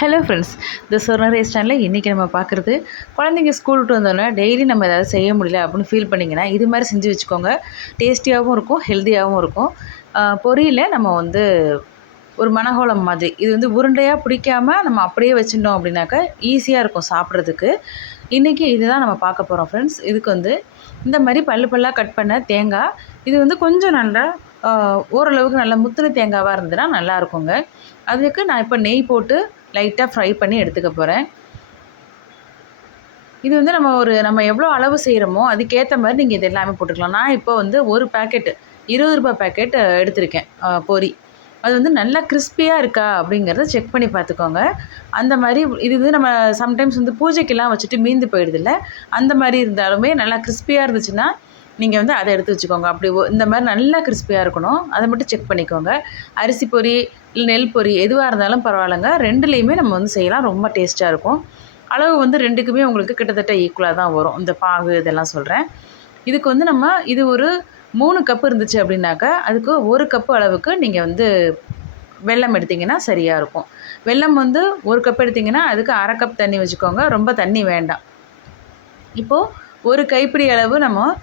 Hello friends இந்த சொர்ண சேனலில் இன்றைக்கி நம்ம பார்க்குறது குழந்தைங்க ஸ்கூல் விட்டு வந்தோன்னா டெய்லி நம்ம எதாவது செய்ய முடியல அப்படின்னு ஃபீல் பண்ணிங்கன்னா இது மாதிரி செஞ்சு வச்சுக்கோங்க. டேஸ்டியாகவும் இருக்கும் ஹெல்த்தியாகவும் இருக்கும். பொரியல நம்ம வந்து ஒரு மனகோலம் மாதிரி இது வந்து உருண்டையாக பிடிக்காம நம்ம அப்படியே வச்சுட்டோம் அப்படின்னாக்கா ஈஸியாக இருக்கும் சாப்பிட்றதுக்கு. இன்றைக்கி இதுதான் நம்ம பார்க்க போகிறோம் ஃப்ரெண்ட்ஸ் இதுக்கு வந்து இந்த மாதிரி பல்லு பல்லாக கட் பண்ண தேங்காய் இது வந்து கொஞ்சம் நல்லா ஓரளவுக்கு நல்லா முத்தின தேங்காவாக இருந்ததுன்னா நல்லா இருக்குங்க. அதுக்கு நான் இப்போ நெய் போட்டு லைட்டாக ஃப்ரை பண்ணி எடுத்துக்க போகிறேன் இது வந்து நம்ம ஒரு நம்ம எவ்வளோ அளவு செய்கிறோமோ அதுக்கேற்ற மாதிரி நீங்கள் இது எல்லாமே போட்டுக்கலாம். நான் இப்போ வந்து ஒரு பேக்கெட்டு இருபது ரூபாய் பேக்கெட் எடுத்திருக்கேன் பொரி. அது வந்து நல்லா கிறிஸ்பியாக இருக்கா அப்படிங்கிறத செக் பண்ணி பார்த்துக்கோங்க. அந்த மாதிரி இது வந்து நம்ம சம்டைம்ஸ் வந்து பூஜைக்கெல்லாம் வச்சுட்டு மீந்து போயிடுதில்ல அந்த மாதிரி இருந்தாலுமே நல்லா கிறிஸ்பியாக இருந்துச்சுன்னா நீங்கள் வந்து அதை எடுத்து வச்சுக்கோங்க. அப்படி இந்த மாதிரி நல்லா கிறிஸ்பியாக இருக்கணும். அதை மட்டும் செக் பண்ணிக்கோங்க. அரிசி பொரி நெல் பொரி எதுவாக இருந்தாலும் பரவாயில்லைங்க. ரெண்டுலேயுமே நம்ம வந்து செய்யலாம். ரொம்ப டேஸ்ட்டாக இருக்கும். அளவு வந்து ரெண்டுக்குமே உங்களுக்கு கிட்டத்தட்ட ஈக்குவலாக தான் வரும். இந்த பாகு இதெல்லாம் சொல்கிறேன் இதுக்கு வந்து நம்ம இது ஒரு மூணு கப்பு இருந்துச்சு அப்படின்னாக்கா அதுக்கு ஒரு கப்பு அளவுக்கு நீங்கள் வந்து வெல்லம் எடுத்திங்கன்னா சரியாக இருக்கும். வெல்லம் வந்து ஒரு கப் எடுத்திங்கன்னா அதுக்கு அரை கப் தண்ணி வச்சுக்கோங்க. ரொம்ப தண்ணி வேண்டாம். இப்போது ஒரு கைப்பிடி அளவு நம்ம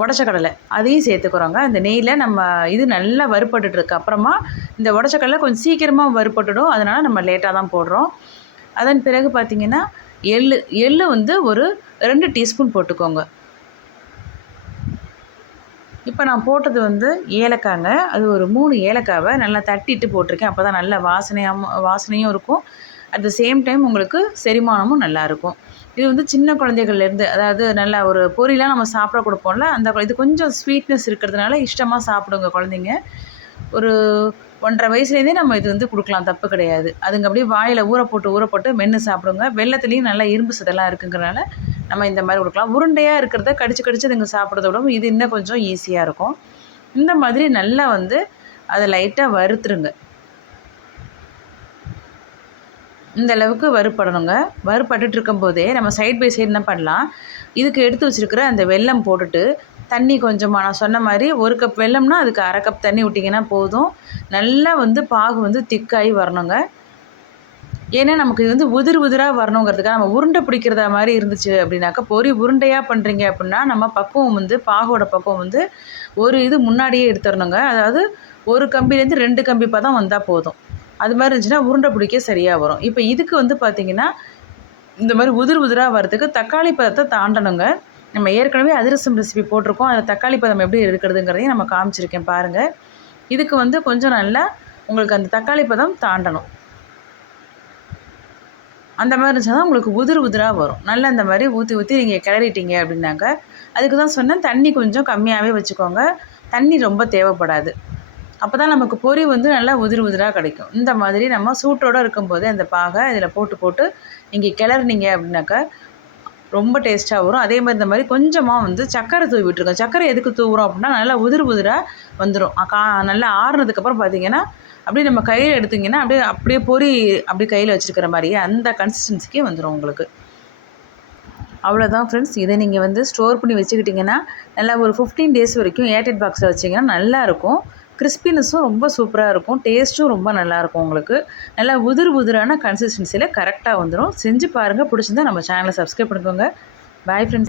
உடச்ச கடலை அதையும் சேர்த்துக்கிறோங்க. இந்த நெய்யில் நம்ம இது நல்லா வறுபட்டுட்ருக்கு அப்புறமா இந்த உடச்ச கடலை கொஞ்சம் சீக்கிரமாக வறுப்பட்டுடும் அதனால் நம்ம லேட்டாக தான் போடுறோம். அதன் பிறகு பார்த்திங்கன்னா எள் எள் வந்து ஒரு ரெண்டு டீஸ்பூன் போட்டுக்கோங்க. இப்போ நான் போட்டது வந்து ஏலக்காங்க. அது ஒரு மூணு ஏலக்காவை நல்லா தட்டிட்டு போட்டிருக்கேன். அப்போ தான் நல்ல வாசனையாக வாசனையும் இருக்கும். அட் த சேம் டைம் உங்களுக்கு செரிமானமும் நல்லாயிருக்கும். இது வந்து சின்ன குழந்தைகள்லேருந்து அதாவது நல்லா ஒரு பொரியெலாம் நம்ம சாப்பிட கொடுப்போம்ல அந்த இது கொஞ்சம் ஸ்வீட்னஸ் இருக்கிறதுனால இஷ்டமாக சாப்பிடுங்க குழந்தைங்க. ஒரு ஒன்றரை வயசுலேருந்தே நம்ம இது வந்து கொடுக்கலாம் தப்பு கிடையாது. அதுங்க அப்படியே வாயில் ஊற போட்டு ஊற போட்டு மென்று சாப்பிடுங்க. வெள்ளத்துலேயும் நல்லா இரும்பு சதெல்லாம் இருக்குங்கிறனால நம்ம இந்த மாதிரி கொடுக்கலாம். உருண்டையாக இருக்கிறத கடிச்சு கடிச்சு அதுங்க சாப்பிட்றத விட இது இன்னும் கொஞ்சம் ஈஸியாக இருக்கும். இந்த மாதிரி நல்லா வந்து அதை லைட்டாக வறுத்துருங்க. இந்த அளவுக்கு வறுப்படணுங்க வறுபட்டுட்டு இருக்கும்போதே நம்ம சைட் பை சைடு என்ன பண்ணலாம்? இதுக்கு எடுத்து வச்சுருக்கிற அந்த வெல்லம் போட்டுட்டு தண்ணி கொஞ்சமாக நான் சொன்ன மாதிரி ஒரு கப் வெல்லம்னா அதுக்கு அரை கப் தண்ணி விட்டிங்கன்னா போதும். நல்லா வந்து பாகு வந்து திக்காகி வரணுங்க. ஏன்னா நமக்கு இது வந்து உதிர் உதிராக வரணுங்கிறதுக்காக நம்ம உருண்டை பிடிக்கிறதா மாதிரி இருந்துச்சு அப்படின்னாக்கா பொறி உருண்டையாக பண்ணுறீங்க அப்படின்னா நம்ம பக்குவம் வந்து பாகோட பக்குவம் வந்து ஒரு இது முன்னாடியே எடுத்துடணுங்க. அதாவது ஒரு கம்பிலேருந்து ரெண்டு கம்பி பதம் வந்தால் போதும். அது மாதிரி இருந்துச்சுன்னா உருண்டை பிடிக்க சரியாக வரும். இப்போ இதுக்கு வந்து பார்த்திங்கன்னா இந்த மாதிரி உதிர் உதிராக வரதுக்கு தக்காளி பதத்தை தாண்டணுங்க. நம்ம ஏற்கனவே அதிரசம் ரெசிபி போட்டிருக்கோம். அதில் தக்காளி பதம் எப்படி எடுக்கிறதுங்கிறதையும் நம்ம காமிச்சிருக்கேன் பாருங்கள் இதுக்கு வந்து கொஞ்சம் நல்லா உங்களுக்கு அந்த தக்காளி பதம் தாண்டணும். அந்த மாதிரி இருந்துச்சுன்னா உங்களுக்கு உதிர் உதிராக வரும். நல்லா அந்த மாதிரி ஊற்றி ஊற்றி நீங்கள் கிளறிட்டீங்க அப்படின்னாக்க அதுக்கு தான் சொன்னேன் தண்ணி கொஞ்சம் கம்மியாகவே வச்சுக்கோங்க. தண்ணி ரொம்ப தேவைப்படாது. அப்போ தான் நமக்கு பொறி வந்து நல்லா உதிர் உதிராக கிடைக்கும். இந்த மாதிரி நம்ம சூட்டோடு இருக்கும்போது அந்த பாகை இதில் போட்டு போட்டு நீங்கள் கிளறினீங்க அப்படின்னாக்கா ரொம்ப டேஸ்ட்டாக வரும். அதே மாதிரி இந்த மாதிரி கொஞ்சமாக வந்து சக்கரை தூவி விட்டுருக்கோம் சக்கரை எதுக்கு தூவுறோம் அப்படின்னா நல்லா உதிர் உதிராக வந்துடும் கா நல்லா ஆறுனதுக்கப்புறம் பார்த்தீங்கன்னா அப்படியே நம்ம கையில் எடுத்திங்கன்னா அப்படியே அப்படியே பொறி அப்படியே கையில் வச்சுருக்கிற மாதிரியே அந்த கன்சிஸ்டன்சிக்கே வந்துடும் உங்களுக்கு. அவ்வளோதான் ஃப்ரெண்ட்ஸ் இதை நீங்கள் வந்து ஸ்டோர் பண்ணி வச்சுக்கிட்டிங்கன்னா நல்லா ஒரு ஃபிஃப்டீன் டேஸ் வரைக்கும் ஏர்டெட் பாக்ஸில் வச்சிங்கன்னா நல்லாயிருக்கும் கிறிஸ்பினஸும் ரொம்ப சூப்பராக இருக்கும். டேஸ்ட்டும் ரொம்ப நல்லாயிருக்கும் உங்களுக்கு. நல்லா உதிர் உதிரான கன்சிஸ்டன்சியில் கரெக்டாக வந்துடும் செஞ்சு பாருங்கள் பிடிச்சிருந்தா நம்ம சேனலை சப்ஸ்கிரைப் பண்ணிக்கோங்க. Bye friends